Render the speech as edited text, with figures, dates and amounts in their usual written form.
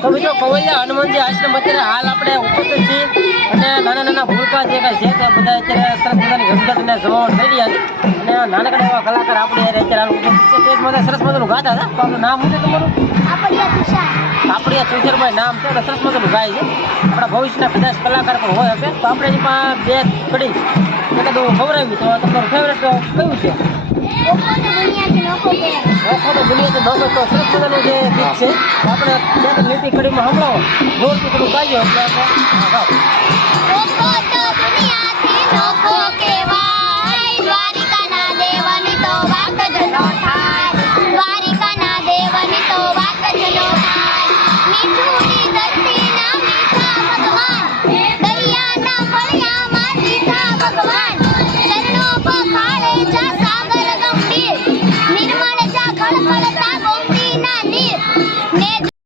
તો મિત્રો કવૈયા હનુમાનજી આશ્રમ અત્યારે હાલ આપણે ઉપસ્થિત છીએ અને નાના ભૂલકા જે કાંઈ છે તે બધા અત્યારે સરસ મજાની રમઝટ અને જમાવટ થઈ રહ્યા છે અને નાનકડા એવા કલાકાર આપણે અત્યારે ઉપસ્થિત છે. તે જ બધા સરસ મજાનું ગાતા હતા. તો આપણું નામ શું છે તમારું? કાપડિયા તુષારભાઈ નામ છે અને સરસ મજાનું ગાય છે. આપણા ભવિષ્યના કદાચ કલાકાર પણ હોય શકે. તો આપણે એમાં બે કડી એકાદું ખવડાવી. તો તમારું ફેવરેટ કયું છે? ઓખો તો દુનિયાથી નોખો તો સરસ મજાનું જે ગીત છે આપણે બે નીતિ કડીમાં સંભળાવો. જોરથી થોડું ગાઈએ એટલે આપણે ગાઓ. ઓખો તો દુનિયાથી નોખો કહેવાય, દ્વારિકાના દેવની તો વાત જ ન થાય, દ્વારિકાના દેવની તો વાત જ ન થાય. મીઠું